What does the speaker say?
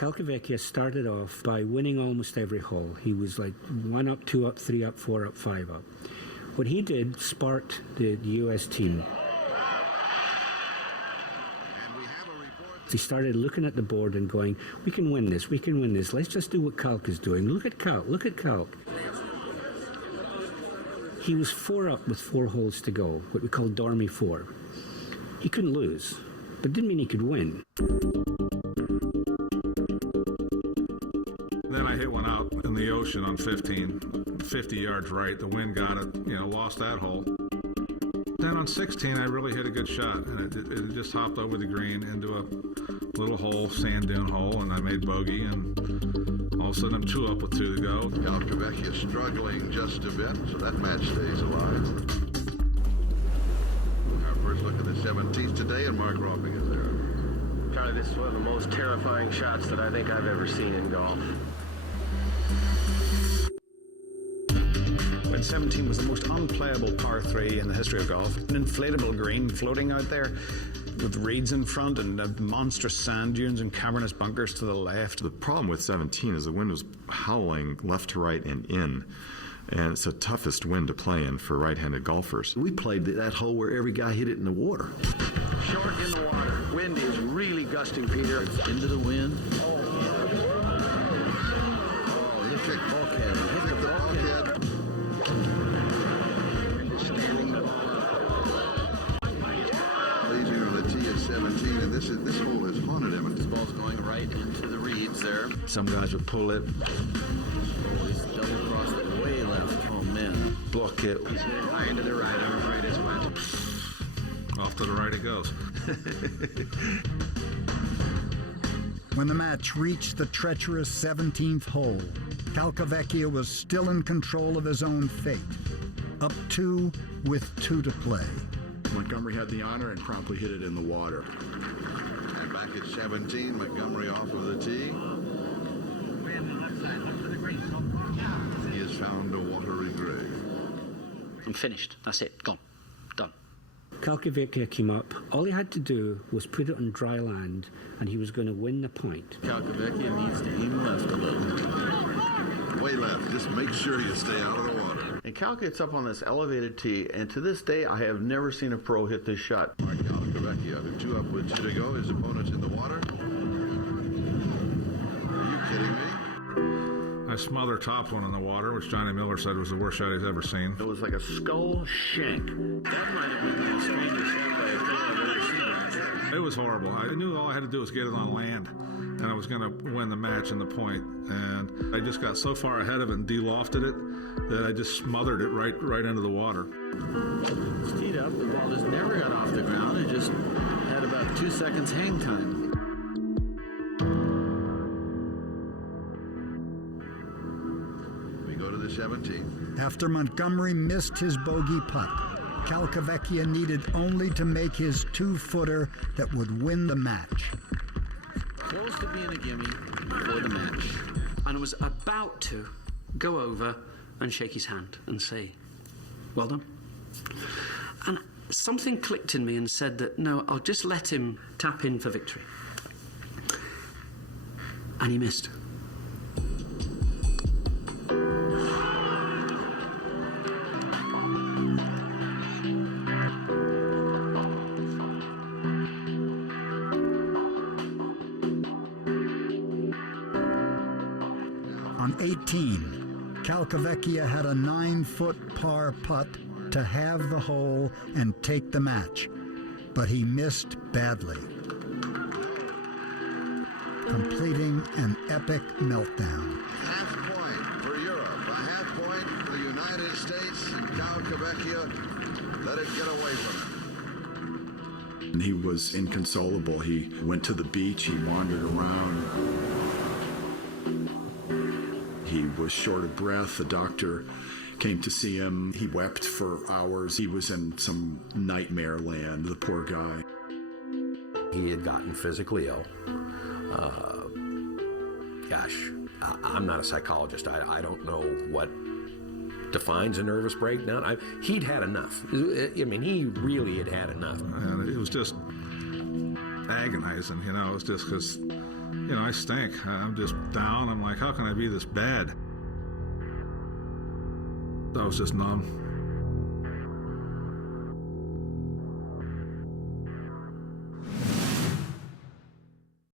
Calcavecchia started off by winning almost every hole. He was like 1 up, 2 up, 3 up, 4 up, 5 up. What he did sparked the US team. He started looking at the board and going, we can win this, we can win this. Let's just do what Calc is doing. Look at Calc, look at Calc. He was 4 up with 4 holes to go, what we call Dormy 4. He couldn't lose, but didn't mean he could win. Then I hit one out in the ocean on 15, 50 yards right. The wind got it, lost that hole. Then on 16, I really hit a good shot, and it just hopped over the green into a little hole, sand dune hole, and I made bogey, and all of a sudden I'm 2 up with 2 to go. Calcavecchia struggling just a bit, so that match stays alive. Our first look at the 17th today, and Mark Romping is there. Charlie, this is one of the most terrifying shots that I think I've ever seen in golf. When 17 was the most unplayable par 3 in the history of golf. An inflatable green floating out there with reeds in front and monstrous sand dunes and cavernous bunkers to the left. The problem with 17 is the wind was howling left to right and in. And it's the toughest wind to play in for right-handed golfers. We played that hole where every guy hit it in the water. Short in the water. Wind is really gusting, Peter. Into the wind. Oh, he kicked bulkhead. Hit the bulkhead. Leading on the tee at 17, and this hole has haunted him. This ball's going right into the reeds there. Some guys would pull it. Oh, he's double crossed it way left. Oh, man. Block it. He's high into the right. I'm afraid it's went. Off to the right it goes. When the match reached the treacherous 17th hole, Calcavecchia was still in control of his own fate. Up 2 with 2 to play. Montgomery had the honor and promptly hit it in the water. And back at 17, Montgomery off of the tee. He has found a watery grave. I'm finished. That's it. Gone. Done. Calcavecchia came up. All he had to do was put it on dry land, and he was going to win the point. Calcavecchia needs to aim left a little. Way left. Just make sure you stay out of the water. And Calc gets up on this elevated tee, and to this day, I have never seen a pro hit this shot. Mark Calcavecchia, who 2 up with 2 to go. His opponent's in the water. Are you kidding me? I smothered top one in the water, which Johnny Miller said was the worst shot he's ever seen. It was like a skull shank. That might have been the strangest shot by a pro I've ever seen right there. It was horrible. I knew all I had to do was get it on land, and I was going to win the match and the point. And I just got so far ahead of it and de-lofted it that I just smothered it right into the water. It's teed up. The ball just never got off the ground. It just had about 2 seconds hang time. We go to the 17th. After Montgomery missed his bogey putt, Calcavecchia needed only to make his 2-footer that would win the match. Close to being a gimme for the match. And I was about to go over and shake his hand and say, well done. And something clicked in me and said that, no, I'll just let him tap in for victory. And he missed. On 18, Calcavecchia had a 9-foot par putt to halve the hole and take the match, but he missed badly, completing an epic meltdown. Half point for Europe, a half point for the United States. Calcavecchia let it get away from him. And he was inconsolable. He went to the beach, he wandered around. He was short of breath. The doctor came to see him. He wept for hours. He was in some nightmare land, the poor guy. He had gotten physically ill. I'm not a psychologist. I don't know what defines a nervous breakdown. He'd had enough. I mean, he really had enough. And it was just agonizing, It was just because, you know, I stink. I'm just down. I'm like, how can I be this bad? I was just numb.